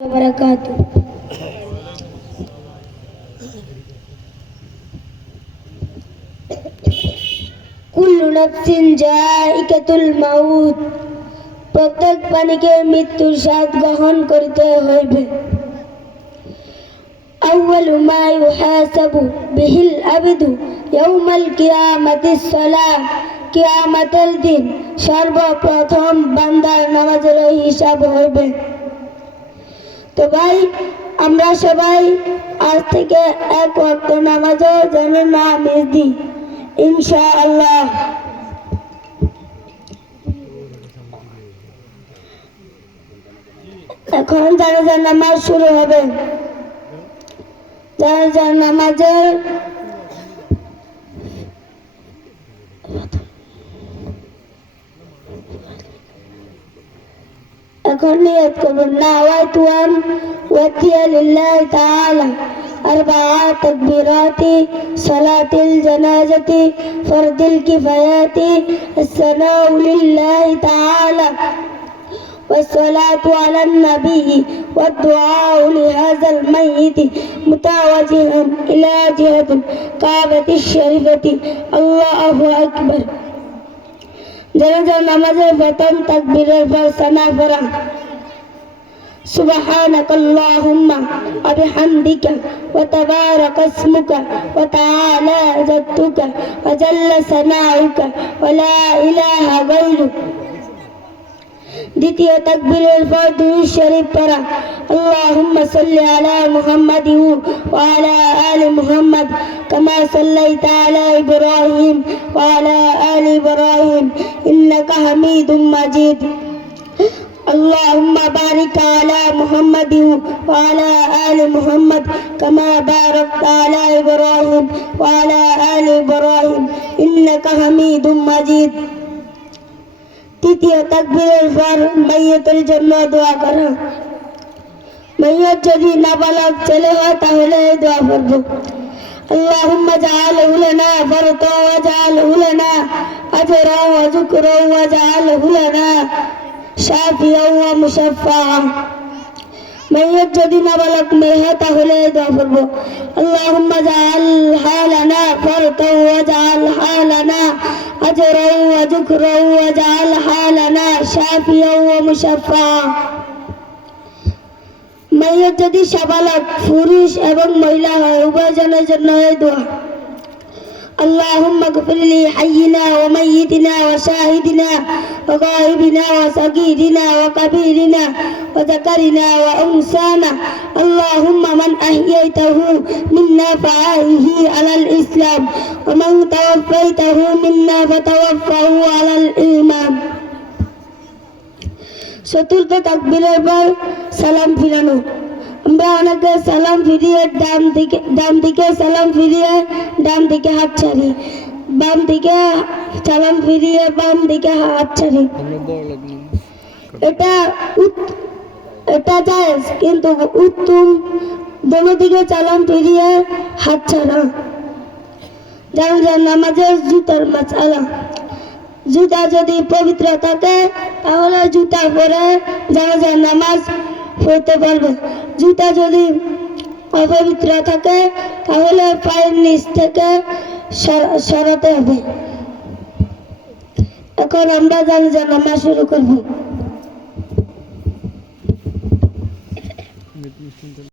वबरकातुह। कुल्लु नफ्सिन जाइकातुल मौत, प्रत्येक प्राणीके मृत्युर स्वाद ग्रहण करिते हইবে। अव्वलु मा युहासाबु बिहिल आबिदु यौमाल कियामतिस सलाह, কিয়ামতের দিন সর্বপ্রথম বান্দার নামাজের হিসাব হইবে। তো ভাই, আমরা সবাই আজ থেকে এক ওয়াক্ত নামাজও যেন না মিস দিই, ইনশাআল্লাহ। এখন জানাজার নামাজ শুরু হবে। জানাজার নামাজের এখন নিয়ত করুন, নাওয়াইতু আন ওয়াতিয়া লিল্লাহি তাআলা আরবাআ তাকবীরাতি সালাতিল জানাজাতি ফরদিল কিফায়াতি আসসালাউ লিল্লাহি তাআলা والصلاة على النبي والدعاء لهذا الميت متوجها إلى جهة الكعبة الشريفة الله أكبر। জানাজার নামাজের প্রথম তাকবীরের পর সানা পড়া, সুবহানাকাল্লাহুম্মা ওয়া বিহামদিকা ওয়া তাবারাকা ইসমুকা ওয়া তাআলা জাদ্দুকা ওয়া জাল্লা সানাউকা ওয়া লা ইলাহা গায়রুক। দ্বিতীয় তাকবীরের পর দুরূদ শরীফ পড়া, আল্লাহুম্মা সাল্লি আলা মুহাম্মাদিন ওয়া আলা আলি মুহাম্মাদ কামা সাল্লাইতা আলা ইব্রাহিম ওয়া আলা আলি ইব্রাহিম ইন্নাকা হামিদুম মাজিদ। আল্লাহুম্মা বারিক আলা মুহাম্মাদিন ওয়া আলা আলি মুহাম্মাদ কামা বারাকতা আলা ইব্রাহিম ওয়া আলা আলি ইব্রাহিম ইন্নাকা হামিদুম মাজিদ। তৃতীয় তাকবীরের পর মাইয়তের জন্য দোয়া করা। মাইয়ত যদি নাবালক ছেলে হয় তাহলে এই দোয়া পড়ব, আল্লাহুম্মা জাআলহু লানা ফারতা ওয়া জাআলহু লানা আজরা ওয়া যুকরা ওয়া জাআলহু লানা শাফিয়া ওয়া মুশাফফা। মাইয়ত যদি নাবালক মেয়ে হয় তাহলে এই দোয়া পড়ব, আল্লাহুম্মা জাআলহা লানা ফারতা ওয়া জাআলহা লানা আজরা ওয়া যুকরা ওয়া জাআলহা লানা শাফিয়া ওয়া মুশাফফা। মাইয়ত যদি সাবালক পুরুষ এবং মহিলা হয় উভয়জনের জন্য এই দোয়া, اللهم اغفر لي حينا وميتنا وشاهدنا وغائبنا وصغيرنا وكبيرنا وذكرنا وأنثانا اللهم من أحييته منا فأحيه على الإسلام ومن توفيته منا فتوفه على الإيمان। চতুর্থ তাকবীরের পর সালাম ফিরানো। আমরা অনেকে সালাম ফিরিয়ে ডান দিকে সালাম ফিরিয়ে ডান দিকে হাত ছাড়ি, বাম দিকে সালাম ফিরিয়ে বাম দিকে হাত ছাড়ি। এটা জায়েজ, কিন্তু উত্তম দোনো দিকে সালাম ফিরিয়ে হাত ছাড়া। জানাজার নামাজের জুতার মাসআলা। জুতা যদি পবিত্র থাকে তাহলে জুতা পরে জানাজার নামাজ পড়তে পারবে। জুতা যদি অপবিত্র থাকে তাহলে পায়ের নিচ থেকে সরাতে হবে। এখন আমরা জানাজার নামাজ শুরু করব।